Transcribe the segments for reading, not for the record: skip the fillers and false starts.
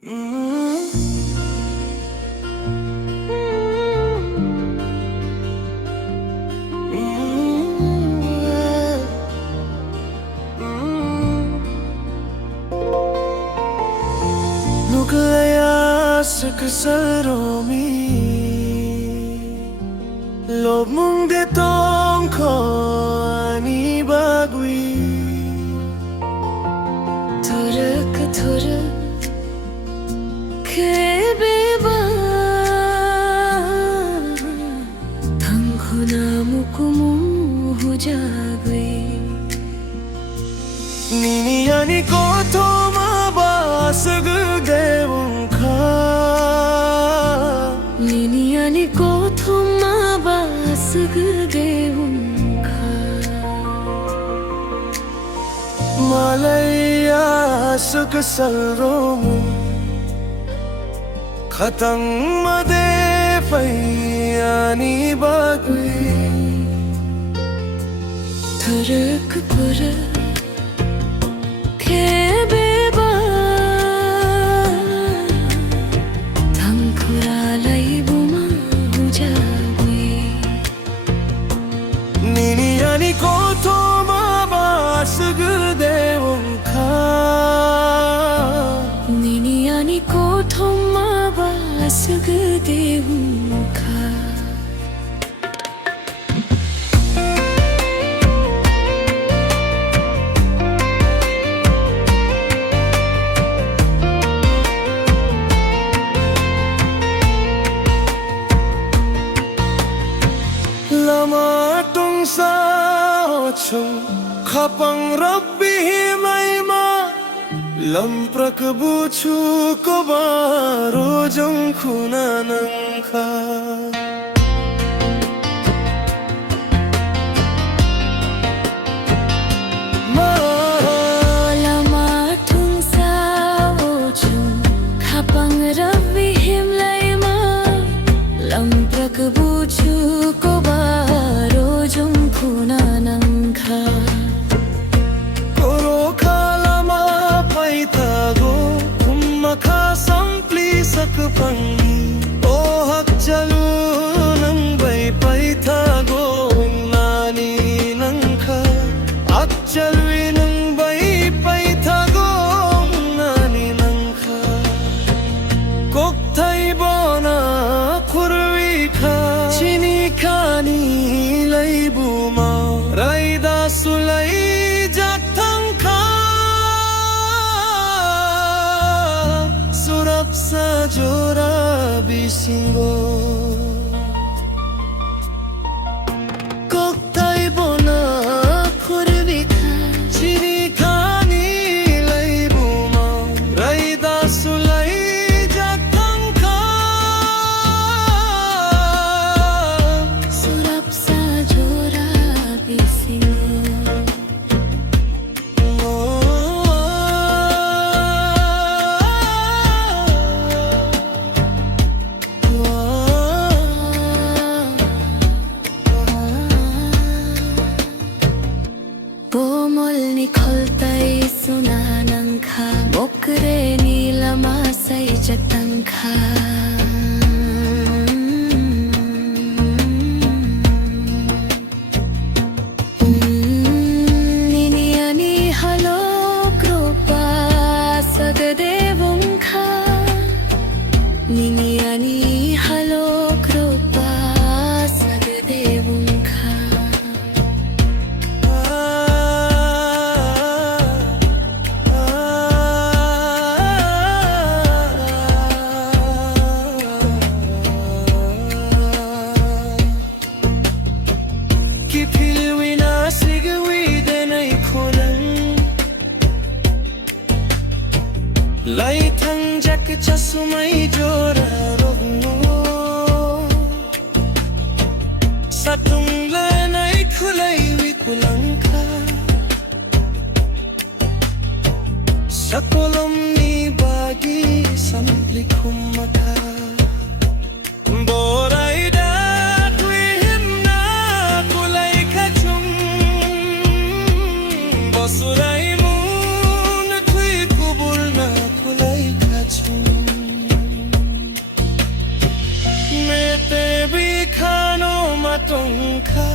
Nuclear sa kasaromi Loob mong detong ko ani bagwi Thurak thurak khebe thangho namukumu hujagwe Nini ani ko thoma basag devunka Nini ani ko thoma basag devunka Malaya sa kasaromi Khatang made ani bagwi Thurak thurak khebe thangkhuralai buma hujagwe Nini ani ko thoma basag devunka Nini ani ko thoma basag devunka Lama tung sa ochong khapang rabbi maima lamprak buchu ko baro jong khuna nangkha Lama thung sa ochong khapang rabbi himlaima lamprak buchu ko baro jong khuna nangkha Koro khalama paitago kumma kha sampli sakpangi O hak chalu nang bai paitago nani nangkha ak chalwi nang bai paitago nani nangkha kok thai bona khurwi kha chini khani laibuma raida sulai sa jora bisingo kok tai bona khurbi kha chini khani laibuma raida sulai jaktang kha surap sa jora bisingo Bomol nikholtai suna nangkha mokre nilama sai jatangkha Nini ani halo kropa sagdevungkha Nini ani halo kropa sagdevungkha Lai thang jak chasumai jora rohno satung le nai khulai wi kulangka sakolom ni bagi sampli khumaka borai da tui himna kulai khachum bosurai mun tui kubul na kulai khachum ka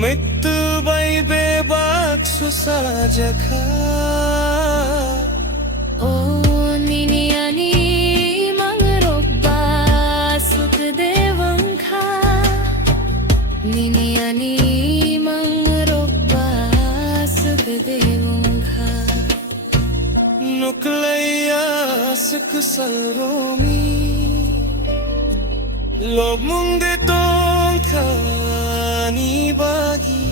Mittu bai be baksu sajakha O niniani mangrobba sukdevangkha niniani mangrobba sukdevangkha Nuklaya sik saromi Lobmunge tongka ni bagi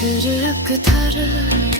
Tırık tarık